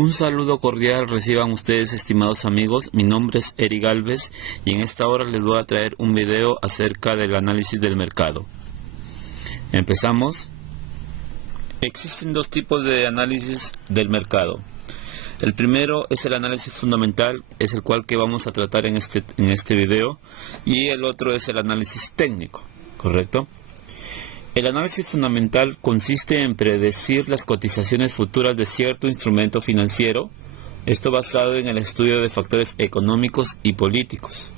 Un saludo cordial reciban ustedes, estimados amigos. Mi nombre es Eric Galvez y en esta hora les voy a traer un video acerca del análisis del mercado. Empezamos. Existen dos tipos de análisis del mercado. El primero es el análisis fundamental, es el cual que vamos a tratar en este video, y el otro es el análisis técnico, ¿correcto? El análisis fundamental consiste en predecir las cotizaciones futuras de cierto instrumento financiero, esto basado en el estudio de factores económicos y políticos.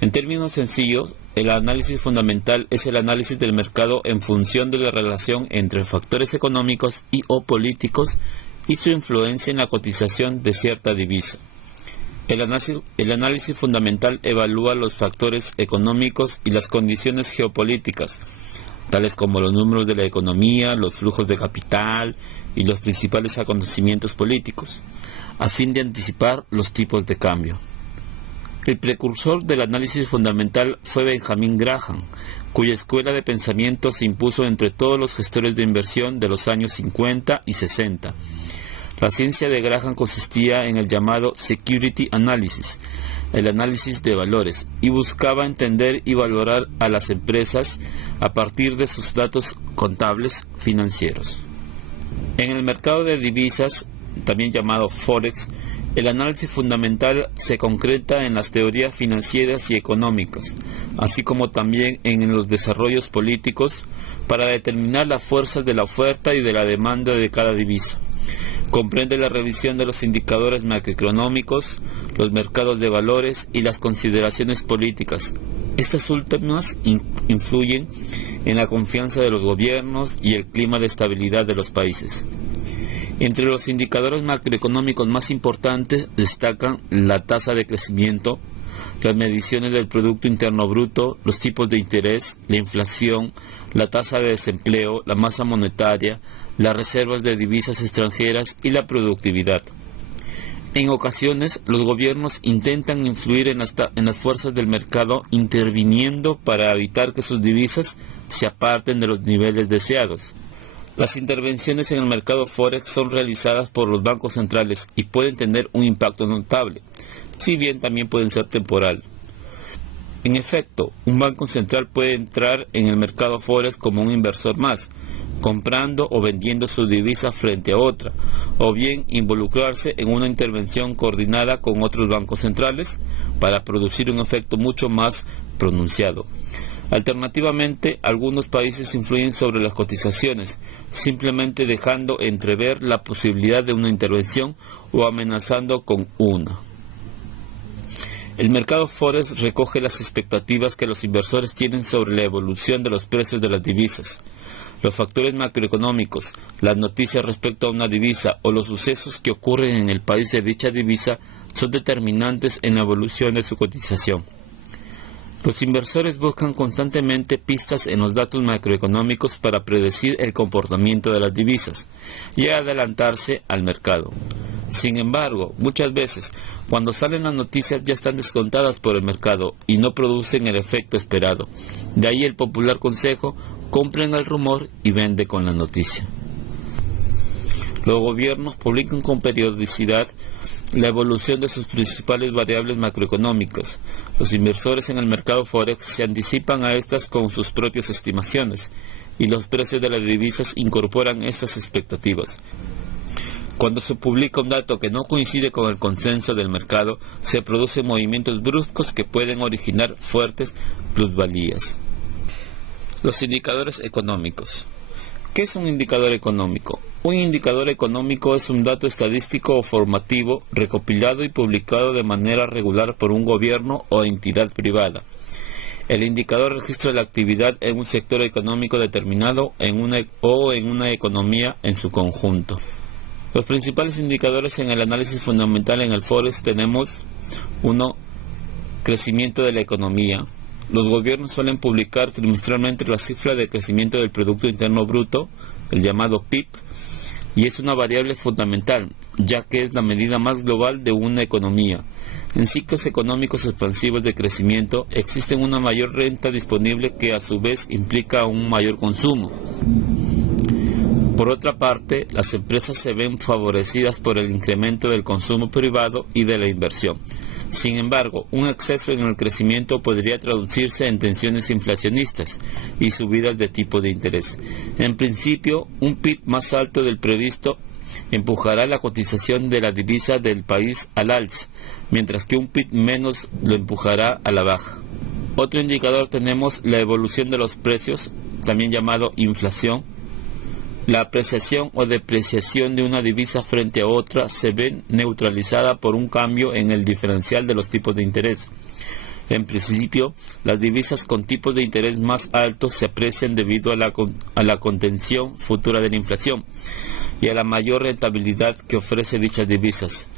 En términos sencillos, el análisis fundamental es el análisis del mercado en función de la relación entre factores económicos y/o políticos y su influencia en la cotización de cierta divisa. El análisis fundamental evalúa los factores económicos y las condiciones geopolíticas, tales como los números de la economía, los flujos de capital y los principales acontecimientos políticos, a fin de anticipar los tipos de cambio. El precursor del análisis fundamental fue Benjamin Graham, cuya escuela de pensamiento se impuso entre todos los gestores de inversión de los años 50 y 60. La ciencia de Graham consistía en el llamado Security Analysis, el análisis de valores, y buscaba entender y valorar a las empresas a partir de sus datos contables financieros. En el mercado de divisas, también llamado Forex, el análisis fundamental se concreta en las teorías financieras y económicas, así como también en los desarrollos políticos para determinar las fuerzas de la oferta y de la demanda de cada divisa. Comprende la revisión de los indicadores macroeconómicos, los mercados de valores y las consideraciones políticas. Estas últimas influyen en la confianza de los gobiernos y el clima de estabilidad de los países. Entre los indicadores macroeconómicos más importantes destacan la tasa de crecimiento, las mediciones del Producto Interno Bruto, los tipos de interés, la inflación, la tasa de desempleo, la masa monetaria, las reservas de divisas extranjeras y la productividad. En ocasiones, los gobiernos intentan influir en las fuerzas del mercado interviniendo para evitar que sus divisas se aparten de los niveles deseados. Las intervenciones en el mercado Forex son realizadas por los bancos centrales y pueden tener un impacto notable, si bien también pueden ser temporal. En efecto, un banco central puede entrar en el mercado Forex como un inversor más, comprando o vendiendo su divisa frente a otra, o bien involucrarse en una intervención coordinada con otros bancos centrales para producir un efecto mucho más pronunciado. Alternativamente, algunos países influyen sobre las cotizaciones, simplemente dejando entrever la posibilidad de una intervención o amenazando con una. El mercado Forex recoge las expectativas que los inversores tienen sobre la evolución de los precios de las divisas. Los factores macroeconómicos, las noticias respecto a una divisa o los sucesos que ocurren en el país de dicha divisa son determinantes en la evolución de su cotización. Los inversores buscan constantemente pistas en los datos macroeconómicos para predecir el comportamiento de las divisas y adelantarse al mercado. Sin embargo, muchas veces, cuando salen las noticias ya están descontadas por el mercado y no producen el efecto esperado. De ahí el popular consejo: compren el rumor y vende con la noticia. Los gobiernos publican con periodicidad la evolución de sus principales variables macroeconómicas. Los inversores en el mercado Forex se anticipan a estas con sus propias estimaciones, y los precios de las divisas incorporan estas expectativas. Cuando se publica un dato que no coincide con el consenso del mercado, se producen movimientos bruscos que pueden originar fuertes plusvalías. Los indicadores económicos. ¿Qué es un indicador económico? Un indicador económico es un dato estadístico o formativo recopilado y publicado de manera regular por un gobierno o entidad privada. El indicador registra la actividad en un sector económico determinado en una economía en su conjunto. Los principales indicadores en el análisis fundamental en el Forex tenemos 1. Crecimiento de la economía. Los gobiernos suelen publicar trimestralmente la cifra de crecimiento del Producto Interno Bruto, el llamado PIB, y es una variable fundamental, ya que es la medida más global de una economía. En ciclos económicos expansivos de crecimiento existe una mayor renta disponible que a su vez implica un mayor consumo. Por otra parte, las empresas se ven favorecidas por el incremento del consumo privado y de la inversión. Sin embargo, un exceso en el crecimiento podría traducirse en tensiones inflacionistas y subidas de tipo de interés. En principio, un PIB más alto del previsto empujará la cotización de la divisa del país al alza, mientras que un PIB menos lo empujará a la baja. Otro indicador tenemos la evolución de los precios, también llamado inflación. La apreciación o depreciación de una divisa frente a otra se ve neutralizada por un cambio en el diferencial de los tipos de interés. En principio, las divisas con tipos de interés más altos se aprecian debido a la contención futura de la inflación y a la mayor rentabilidad que ofrece dichas divisas.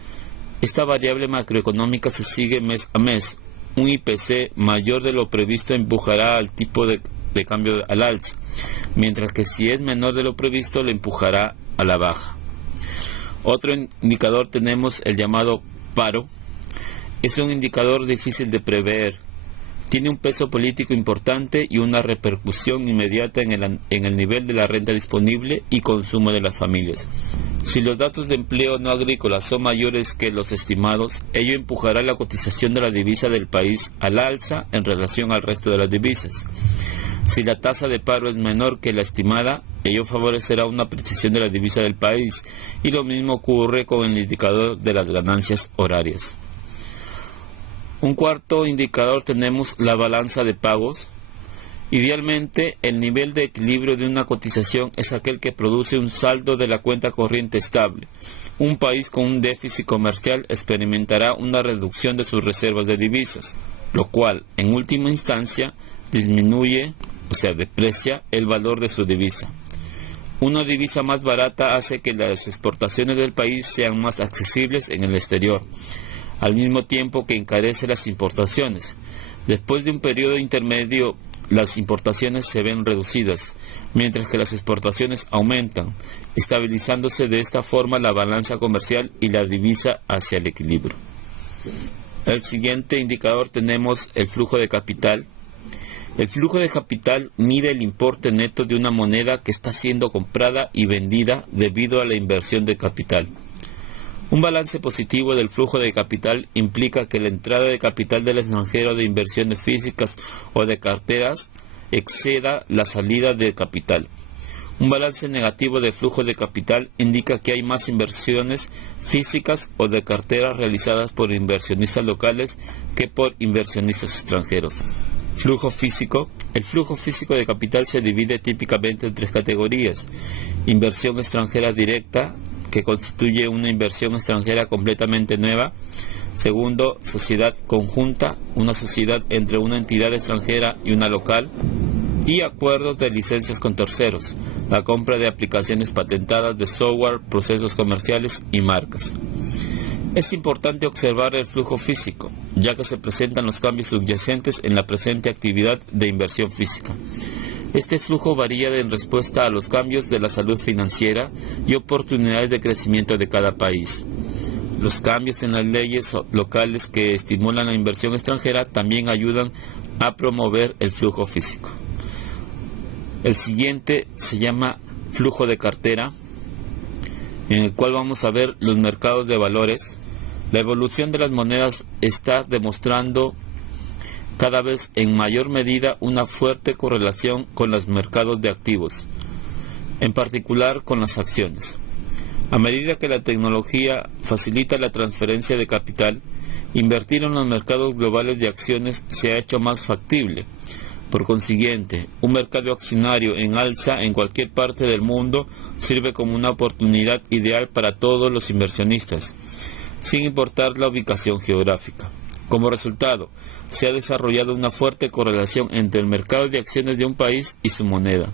Esta variable macroeconómica se sigue mes a mes. Un IPC mayor de lo previsto empujará al tipo de cambio al alza, mientras que si es menor de lo previsto le empujará a la baja. Otro indicador tenemos el llamado paro. Es un indicador difícil de prever. Tiene un peso político importante y una repercusión inmediata en el nivel de la renta disponible y consumo de las familias. Si los datos de empleo no agrícola son mayores que los estimados, ello empujará la cotización de la divisa del país al alza en relación al resto de las divisas. Si la tasa de paro es menor que la estimada, ello favorecerá una apreciación de la divisa del país, y lo mismo ocurre con el indicador de las ganancias horarias. Un cuarto indicador tenemos la balanza de pagos. Idealmente, el nivel de equilibrio de una cotización es aquel que produce un saldo de la cuenta corriente estable. Un país con un déficit comercial experimentará una reducción de sus reservas de divisas, lo cual, en última instancia, deprecia el valor de su divisa. Una divisa más barata hace que las exportaciones del país sean más accesibles en el exterior, al mismo tiempo que encarece las importaciones. Después de un periodo intermedio, las importaciones se ven reducidas, mientras que las exportaciones aumentan, estabilizándose de esta forma la balanza comercial y la divisa hacia el equilibrio. El siguiente indicador tenemos el flujo de capital. El flujo de capital mide el importe neto de una moneda que está siendo comprada y vendida debido a la inversión de capital. Un balance positivo del flujo de capital implica que la entrada de capital del extranjero de inversiones físicas o de carteras exceda la salida de capital. Un balance negativo de flujo de capital indica que hay más inversiones físicas o de carteras realizadas por inversionistas locales que por inversionistas extranjeros. Flujo físico. El flujo físico de capital se divide típicamente en tres categorías: inversión extranjera directa, que constituye una inversión extranjera completamente nueva. Segundo, sociedad conjunta, una sociedad entre una entidad extranjera y una local. Y acuerdos de licencias con terceros, la compra de aplicaciones patentadas de software, procesos comerciales y marcas. Es importante observar el flujo físico, ya que se presentan los cambios subyacentes en la presente actividad de inversión física. Este flujo varía en respuesta a los cambios de la salud financiera y oportunidades de crecimiento de cada país. Los cambios en las leyes locales que estimulan la inversión extranjera también ayudan a promover el flujo físico. El siguiente se llama flujo de cartera, en el cual vamos a ver los mercados de valores. La evolución de las monedas está demostrando cada vez en mayor medida una fuerte correlación con los mercados de activos, en particular con las acciones. A medida que la tecnología facilita la transferencia de capital, invertir en los mercados globales de acciones se ha hecho más factible. Por consiguiente, un mercado accionario en alza en cualquier parte del mundo sirve como una oportunidad ideal para todos los inversionistas, sin importar la ubicación geográfica. Como resultado, se ha desarrollado una fuerte correlación entre el mercado de acciones de un país y su moneda.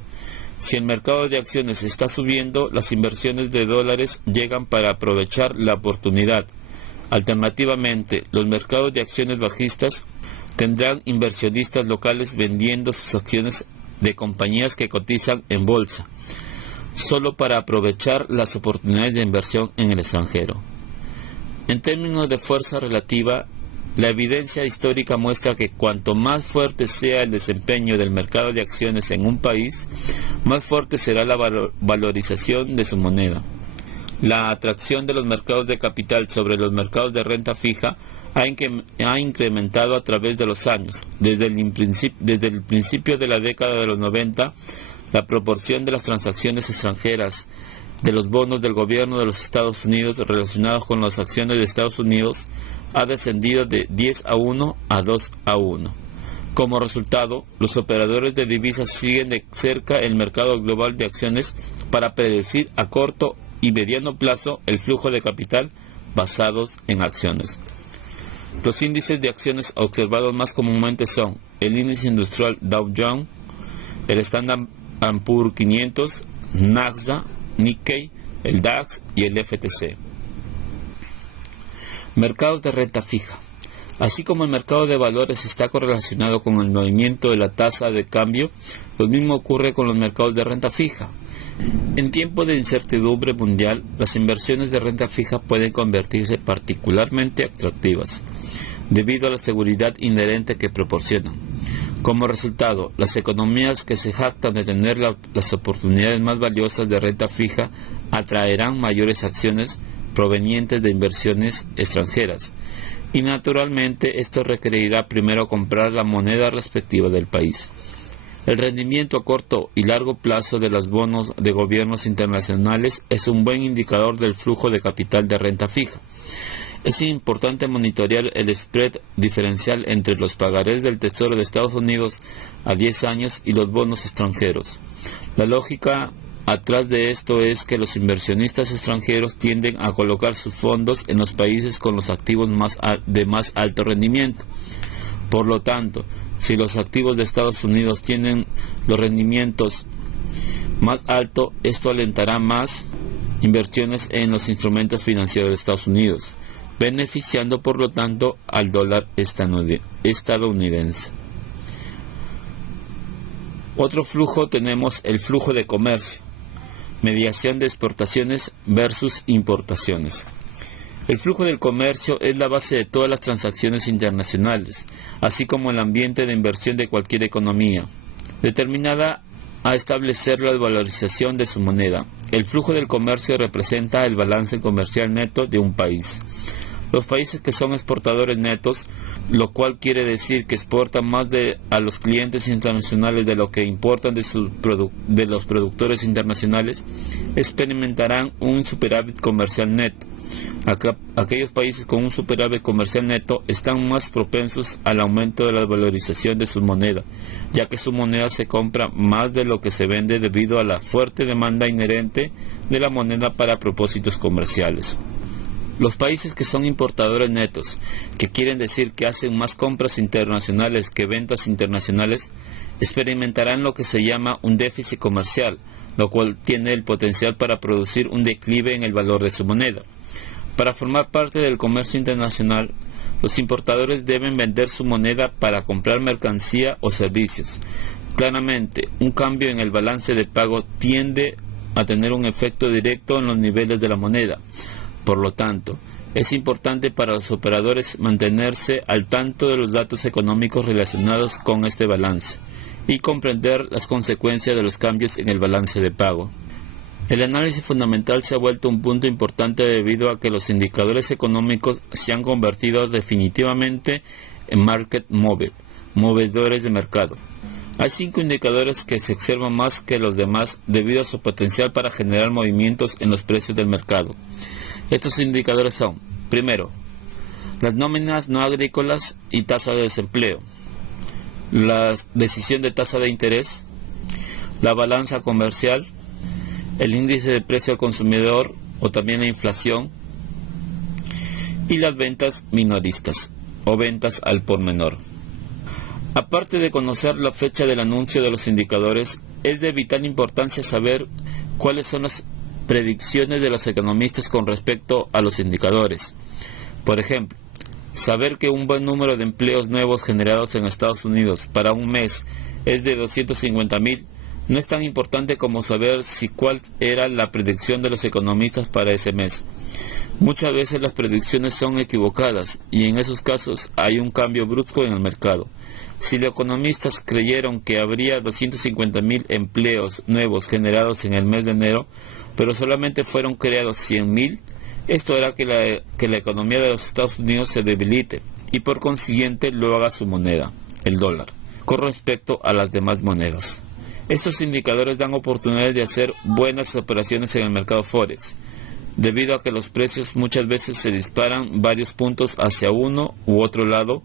Si el mercado de acciones está subiendo, las inversiones de dólares llegan para aprovechar la oportunidad. Alternativamente, los mercados de acciones bajistas tendrán inversionistas locales vendiendo sus acciones de compañías que cotizan en bolsa, solo para aprovechar las oportunidades de inversión en el extranjero. En términos de fuerza relativa, la evidencia histórica muestra que cuanto más fuerte sea el desempeño del mercado de acciones en un país, más fuerte será la valorización de su moneda. La atracción de los mercados de capital sobre los mercados de renta fija ha incrementado a través de los años. Desde el principio de la década de los 90, la proporción de las transacciones extranjeras de los bonos del gobierno de los Estados Unidos relacionados con las acciones de Estados Unidos ha descendido de 10:1 a 2:1. Como resultado, los operadores de divisas siguen de cerca el mercado global de acciones para predecir a corto y mediano plazo el flujo de capital basados en acciones. Los índices de acciones observados más comúnmente son el índice industrial Dow Jones, el Standard & Poor's 500, Nasdaq, Nikkei, el DAX y el FTSE. Mercados de renta fija. Así como el mercado de valores está correlacionado con el movimiento de la tasa de cambio, lo mismo ocurre con los mercados de renta fija. En tiempos de incertidumbre mundial, las inversiones de renta fija pueden convertirse particularmente atractivas, debido a la seguridad inherente que proporcionan. Como resultado, las economías que se jactan de tener las oportunidades más valiosas de renta fija atraerán mayores acciones provenientes de inversiones extranjeras, y naturalmente esto requerirá primero comprar la moneda respectiva del país. El rendimiento a corto y largo plazo de los bonos de gobiernos internacionales es un buen indicador del flujo de capital de renta fija. Es importante monitorear el spread diferencial entre los pagarés del Tesoro de Estados Unidos a 10 años y los bonos extranjeros. La lógica atrás de esto es que los inversionistas extranjeros tienden a colocar sus fondos en los países con los activos de más alto rendimiento. Por lo tanto, si los activos de Estados Unidos tienen los rendimientos más altos, esto alentará más inversiones en los instrumentos financieros de Estados Unidos, beneficiando por lo tanto al dólar estadounidense. Otro flujo tenemos el flujo de comercio, mediación de exportaciones versus importaciones. El flujo del comercio es la base de todas las transacciones internacionales, así como el ambiente de inversión de cualquier economía, determinada a establecer la valorización de su moneda. El flujo del comercio representa el balance comercial neto de un país. Los países que son exportadores netos, lo cual quiere decir que exportan más a los clientes internacionales de lo que importan de los productores internacionales, experimentarán un superávit comercial neto. Aquellos países con un superávit comercial neto están más propensos al aumento de la valorización de su moneda, ya que su moneda se compra más de lo que se vende debido a la fuerte demanda inherente de la moneda para propósitos comerciales. Los países que son importadores netos, que quieren decir que hacen más compras internacionales que ventas internacionales, experimentarán lo que se llama un déficit comercial, lo cual tiene el potencial para producir un declive en el valor de su moneda. Para formar parte del comercio internacional, los importadores deben vender su moneda para comprar mercancía o servicios. Claramente, un cambio en el balance de pago tiende a tener un efecto directo en los niveles de la moneda. Por lo tanto, es importante para los operadores mantenerse al tanto de los datos económicos relacionados con este balance y comprender las consecuencias de los cambios en el balance de pago. El análisis fundamental se ha vuelto un punto importante debido a que los indicadores económicos se han convertido definitivamente en market movedores de mercado. Hay 5 indicadores que se observan más que los demás debido a su potencial para generar movimientos en los precios del mercado. Estos indicadores son, primero, las nóminas no agrícolas y tasa de desempleo, la decisión de tasa de interés, la balanza comercial, el índice de precio al consumidor o también la inflación y las ventas minoristas o ventas al por menor. Aparte de conocer la fecha del anuncio de los indicadores, es de vital importancia saber cuáles son las predicciones de los economistas con respecto a los indicadores. Por ejemplo, saber que un buen número de empleos nuevos generados en Estados Unidos para un mes es de 250,000 no es tan importante como saber cuál era la predicción de los economistas para ese mes. Muchas veces las predicciones son equivocadas y en esos casos hay un cambio brusco en el mercado. Si los economistas creyeron que habría 250.000 empleos nuevos generados en el mes de enero, pero solamente fueron creados 100.000, esto hará que la economía de los Estados Unidos se debilite y por consiguiente lo haga su moneda, el dólar, con respecto a las demás monedas. Estos indicadores dan oportunidades de hacer buenas operaciones en el mercado Forex, debido a que los precios muchas veces se disparan varios puntos hacia uno u otro lado,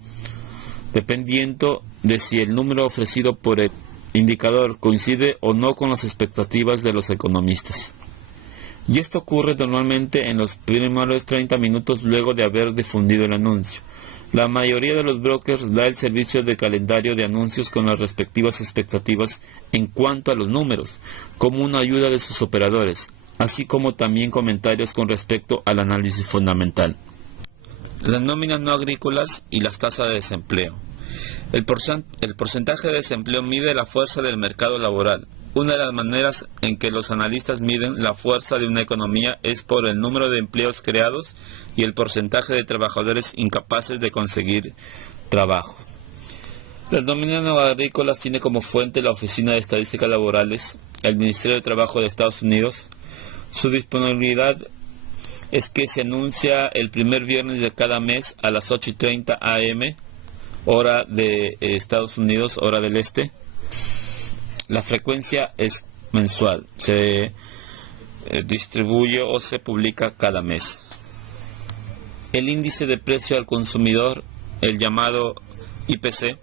dependiendo de si el número ofrecido por el indicador coincide o no con las expectativas de los economistas. Y esto ocurre normalmente en los primeros 30 minutos luego de haber difundido el anuncio. La mayoría de los brokers da el servicio de calendario de anuncios con las respectivas expectativas en cuanto a los números, como una ayuda de sus operadores, así como también comentarios con respecto al análisis fundamental. Las nóminas no agrícolas y las tasas de desempleo. El porcentaje de desempleo mide la fuerza del mercado laboral. Una de las maneras en que los analistas miden la fuerza de una economía es por el número de empleos creados y el porcentaje de trabajadores incapaces de conseguir trabajo. Las nóminas no agrícolas tiene como fuente la Oficina de Estadísticas Laborales, el Ministerio de Trabajo de Estados Unidos. Su disponibilidad es que se anuncia el primer viernes de cada mes a las 8:30 am, hora de Estados Unidos, hora del este. La frecuencia es mensual, se distribuye o se publica cada mes. El índice de precio al consumidor, el llamado IPC.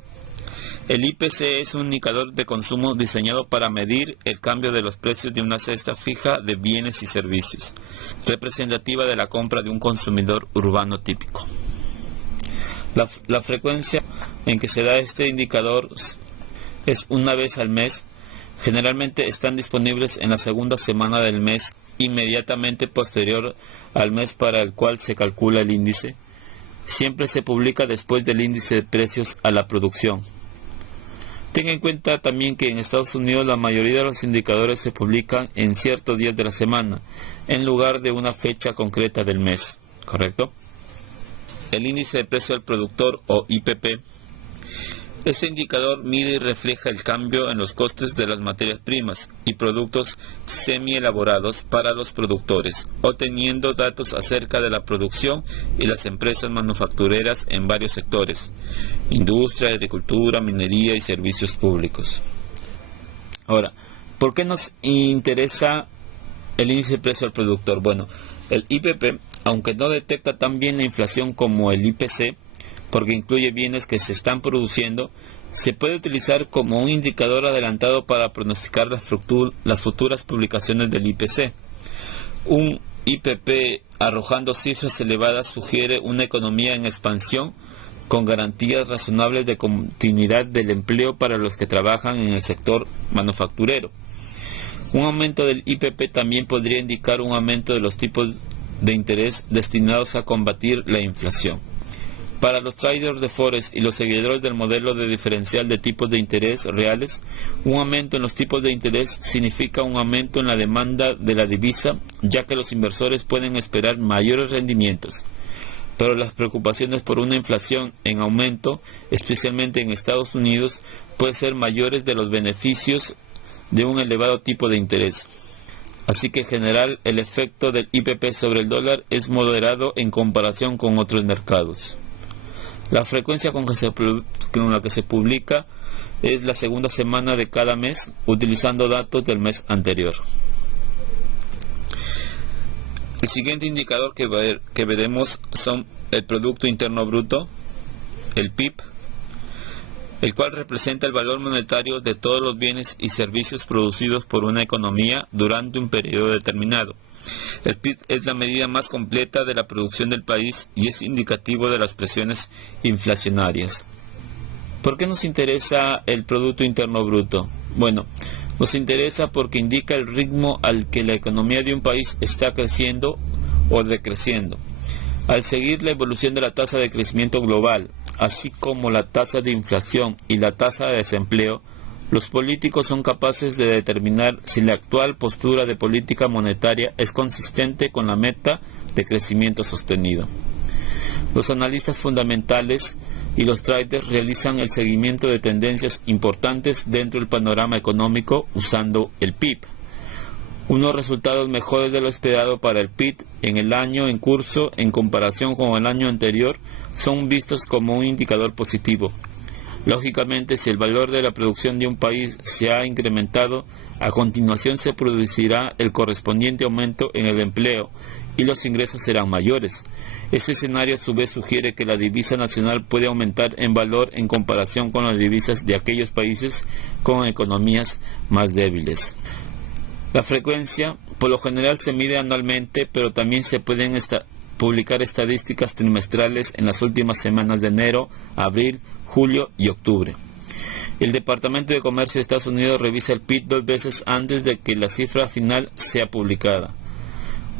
El IPC es un indicador de consumo diseñado para medir el cambio de los precios de una cesta fija de bienes y servicios, representativa de la compra de un consumidor urbano típico. La frecuencia en que se da este indicador es una vez al mes. Generalmente están disponibles en la segunda semana del mes inmediatamente posterior al mes para el cual se calcula el índice. Siempre se publica después del índice de precios a la producción. Tenga en cuenta también que en Estados Unidos la mayoría de los indicadores se publican en ciertos días de la semana, en lugar de una fecha concreta del mes, ¿correcto? El índice de precio al productor o IPP. Este indicador mide y refleja el cambio en los costes de las materias primas y productos semi-elaborados para los productores, obteniendo datos acerca de la producción y las empresas manufactureras en varios sectores: industria, agricultura, minería y servicios públicos. Ahora, ¿por qué nos interesa el índice de precio al productor? Bueno, el IPP, aunque no detecta tan bien la inflación como el IPC, porque incluye bienes que se están produciendo, se puede utilizar como un indicador adelantado para pronosticar las futuras publicaciones del IPC. Un IPP arrojando cifras elevadas sugiere una economía en expansión con garantías razonables de continuidad del empleo para los que trabajan en el sector manufacturero. Un aumento del IPP también podría indicar un aumento de los tipos de interés destinados a combatir la inflación. Para los traders de Forex y los seguidores del modelo de diferencial de tipos de interés reales, un aumento en los tipos de interés significa un aumento en la demanda de la divisa, ya que los inversores pueden esperar mayores rendimientos. Pero las preocupaciones por una inflación en aumento, especialmente en Estados Unidos, pueden ser mayores de los beneficios de un elevado tipo de interés. Así que en general el efecto del IPP sobre el dólar es moderado en comparación con otros mercados. La frecuencia con la que se publica es la segunda semana de cada mes, utilizando datos del mes anterior. El siguiente indicador que veremos son el Producto Interno Bruto, el PIB, el cual representa el valor monetario de todos los bienes y servicios producidos por una economía durante un periodo determinado. El PIB es la medida más completa de la producción del país y es indicativo de las presiones inflacionarias. ¿Por qué nos interesa el Producto Interno Bruto? Bueno, nos interesa porque indica el ritmo al que la economía de un país está creciendo o decreciendo. Al seguir la evolución de la tasa de crecimiento global, así como la tasa de inflación y la tasa de desempleo, los políticos son capaces de determinar si la actual postura de política monetaria es consistente con la meta de crecimiento sostenido. Los analistas fundamentales y los traders realizan el seguimiento de tendencias importantes dentro del panorama económico usando el PIB. Unos resultados mejores de lo esperado para el PIB en el año en curso en comparación con el año anterior son vistos como un indicador positivo. Lógicamente, si el valor de la producción de un país se ha incrementado, a continuación se producirá el correspondiente aumento en el empleo y los ingresos serán mayores. Este escenario a su vez sugiere que la divisa nacional puede aumentar en valor en comparación con las divisas de aquellos países con economías más débiles. La frecuencia, por lo general, se mide anualmente, pero también se pueden publicar estadísticas trimestrales en las últimas semanas de enero, abril, julio y octubre. El Departamento de Comercio de Estados Unidos revisa el PIB 2 veces antes de que la cifra final sea publicada.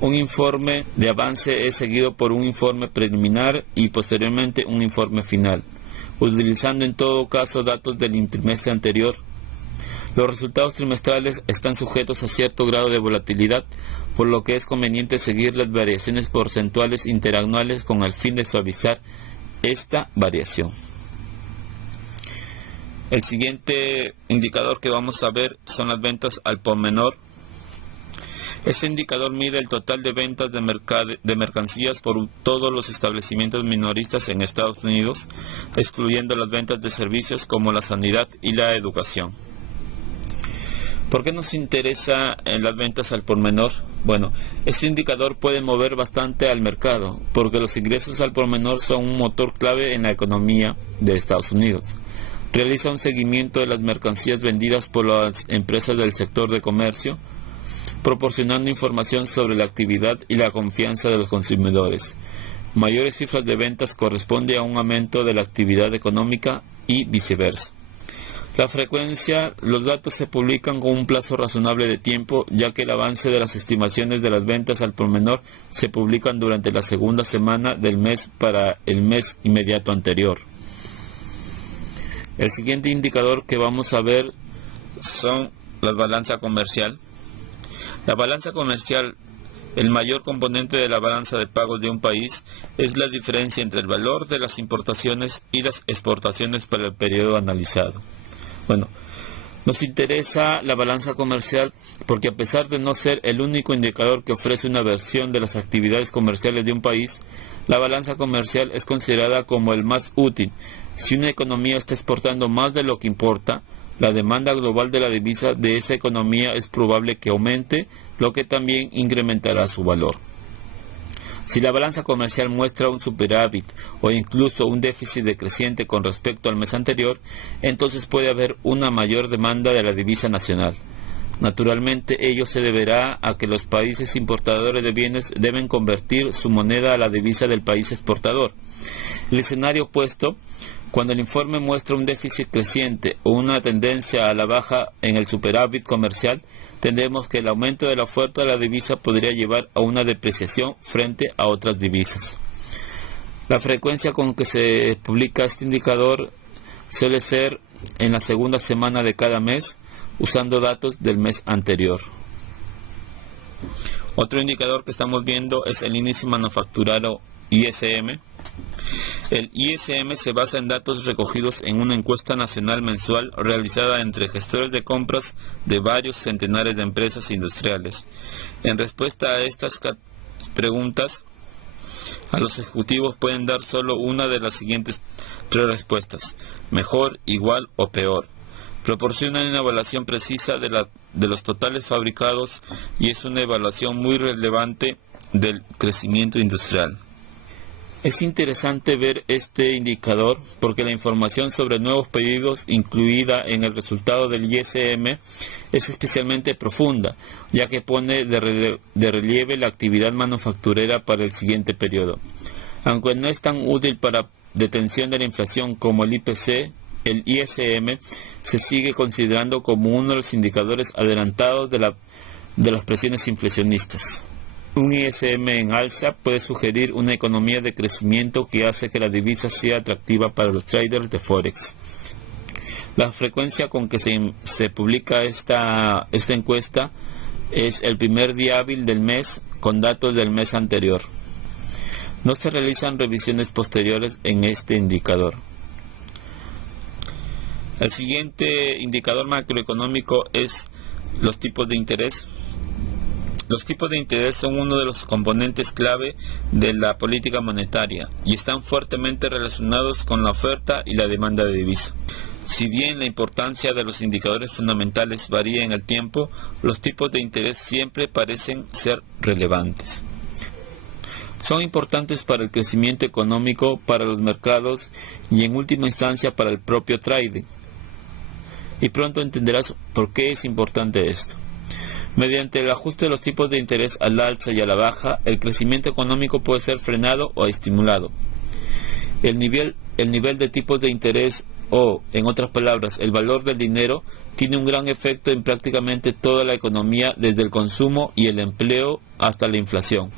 Un informe de avance es seguido por un informe preliminar y posteriormente un informe final, utilizando en todo caso datos del trimestre anterior. Los resultados trimestrales están sujetos a cierto grado de volatilidad, por lo que es conveniente seguir las variaciones porcentuales interanuales con el fin de suavizar esta variación. El siguiente indicador que vamos a ver son las ventas al por menor. Este indicador mide el total de ventas de mercancías por todos los establecimientos minoristas en Estados Unidos, excluyendo las ventas de servicios como la sanidad y la educación. ¿Por qué nos interesa en las ventas al por menor? Bueno, este indicador puede mover bastante al mercado, porque los ingresos al por menor son un motor clave en la economía de Estados Unidos. Realiza un seguimiento de las mercancías vendidas por las empresas del sector de comercio, proporcionando información sobre la actividad y la confianza de los consumidores. Mayores cifras de ventas corresponde a un aumento de la actividad económica y viceversa. La frecuencia, los datos se publican con un plazo razonable de tiempo, ya que el avance de las estimaciones de las ventas al por menor se publican durante la segunda semana del mes para el mes inmediato anterior. El siguiente indicador que vamos a ver son la balanza comercial. La balanza comercial, el mayor componente de la balanza de pagos de un país, es la diferencia entre el valor de las importaciones y las exportaciones para el periodo analizado. Bueno, nos interesa la balanza comercial porque a pesar de no ser el único indicador que ofrece una versión de las actividades comerciales de un país, la balanza comercial es considerada como el más útil. Si una economía está exportando más de lo que importa, la demanda global de la divisa de esa economía es probable que aumente, lo que también incrementará su valor. Si la balanza comercial muestra un superávit o incluso un déficit decreciente con respecto al mes anterior, entonces puede haber una mayor demanda de la divisa nacional. Naturalmente, ello se deberá a que los países importadores de bienes deben convertir su moneda a la divisa del país exportador. El escenario opuesto, cuando el informe muestra un déficit creciente o una tendencia a la baja en el superávit comercial, tendremos que el aumento de la oferta de la divisa podría llevar a una depreciación frente a otras divisas. La frecuencia con que se publica este indicador suele ser en la segunda semana de cada mes, usando datos del mes anterior. Otro indicador que estamos viendo es el índice manufacturero ISM. El ISM se basa en datos recogidos en una encuesta nacional mensual realizada entre gestores de compras de varios centenares de empresas industriales. En respuesta a estas preguntas, a los ejecutivos pueden dar solo una de las siguientes tres respuestas: mejor, igual o peor. Proporcionan una evaluación precisa de los totales fabricados y es una evaluación muy relevante del crecimiento industrial. Es interesante ver este indicador porque la información sobre nuevos pedidos incluida en el resultado del ISM es especialmente profunda, ya que pone de relieve la actividad manufacturera para el siguiente periodo. Aunque no es tan útil para detención de la inflación como el IPC, el ISM se sigue considerando como uno de los indicadores adelantados de las presiones inflacionistas. Un ISM en alza puede sugerir una economía de crecimiento que hace que la divisa sea atractiva para los traders de Forex. La frecuencia con que se publica esta encuesta es el primer día hábil del mes con datos del mes anterior. No se realizan revisiones posteriores en este indicador. El siguiente indicador macroeconómico es los tipos de interés. Los tipos de interés son uno de los componentes clave de la política monetaria y están fuertemente relacionados con la oferta y la demanda de divisas. Si bien la importancia de los indicadores fundamentales varía en el tiempo, los tipos de interés siempre parecen ser relevantes. Son importantes para el crecimiento económico, para los mercados y en última instancia para el propio trading. Y pronto entenderás por qué es importante esto. Mediante el ajuste de los tipos de interés al alza y a la baja, el crecimiento económico puede ser frenado o estimulado. El nivel de tipos de interés o, en otras palabras, el valor del dinero, tiene un gran efecto en prácticamente toda la economía, desde el consumo y el empleo hasta la inflación.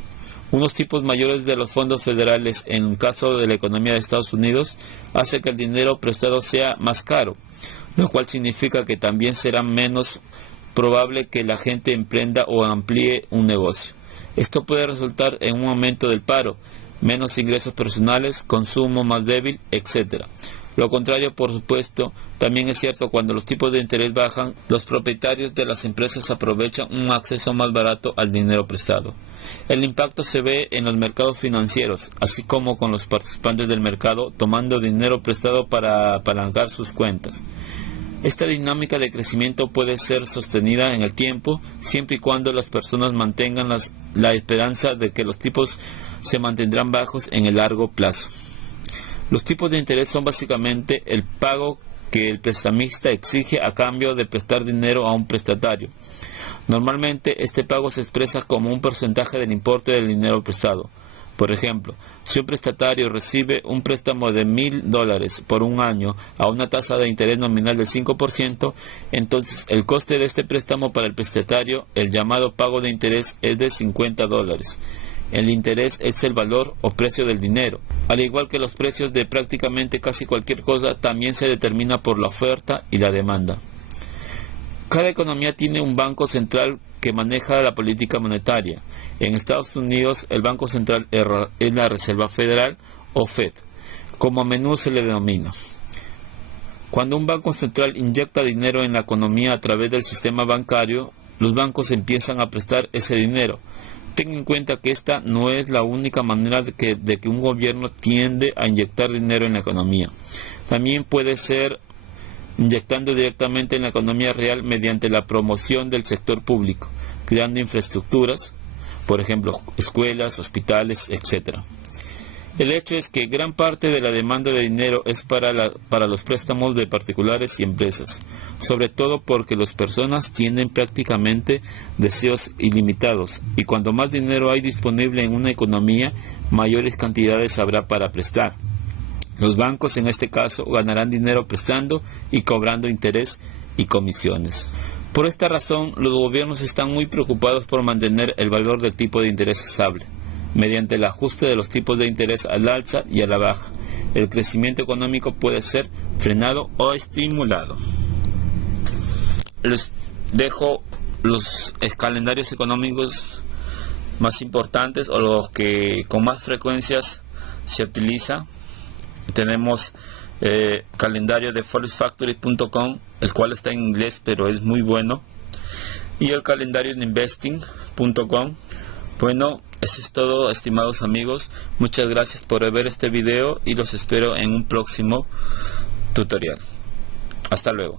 Unos tipos mayores de los fondos federales en el caso de la economía de Estados Unidos hace que el dinero prestado sea más caro, lo cual significa que también será menos probable que la gente emprenda o amplíe un negocio. Esto puede resultar en un aumento del paro, menos ingresos personales, consumo más débil, etc. Lo contrario, por supuesto, también es cierto. Cuando los tipos de interés bajan, los propietarios de las empresas aprovechan un acceso más barato al dinero prestado. El impacto se ve en los mercados financieros, así como con los participantes del mercado tomando dinero prestado para apalancar sus cuentas. Esta dinámica de crecimiento puede ser sostenida en el tiempo, siempre y cuando las personas mantengan la esperanza de que los tipos se mantendrán bajos en el largo plazo. Los tipos de interés son básicamente el pago que el prestamista exige a cambio de prestar dinero a un prestatario. Normalmente este pago se expresa como un porcentaje del importe del dinero prestado. Por ejemplo, si un prestatario recibe un préstamo de $1,000 por un año a una tasa de interés nominal del 5%, entonces el coste de este préstamo para el prestatario, el llamado pago de interés, es de $50. El interés es el valor o precio del dinero. Al igual que los precios de prácticamente casi cualquier cosa, también se determina por la oferta y la demanda. Cada economía tiene un banco central que maneja la política monetaria. En Estados Unidos, el Banco Central es la Reserva Federal o Fed, como a menudo se le denomina. Cuando un banco central inyecta dinero en la economía a través del sistema bancario, los bancos empiezan a prestar ese dinero. Ten en cuenta que esta no es la única manera de que un gobierno tiende a inyectar dinero en la economía. También puede ser inyectando directamente en la economía real mediante la promoción del sector público, creando infraestructuras, por ejemplo, escuelas, hospitales, etc. El hecho es que gran parte de la demanda de dinero es para los préstamos de particulares y empresas, sobre todo porque las personas tienen prácticamente deseos ilimitados, y cuanto más dinero hay disponible en una economía, mayores cantidades habrá para prestar. Los bancos en este caso ganarán dinero prestando y cobrando interés y comisiones. Por esta razón, los gobiernos están muy preocupados por mantener el valor del tipo de interés estable. Mediante el ajuste de los tipos de interés al alza y a la baja, el crecimiento económico puede ser frenado o estimulado. Les dejo los calendarios económicos más importantes o los que con más frecuencias se utiliza. Tenemos calendario de forexfactory.com, el cual está en inglés pero es muy bueno, y el calendario de investing.com. Bueno, eso es todo, estimados amigos. Muchas gracias por ver este video y los espero en un próximo tutorial. Hasta luego.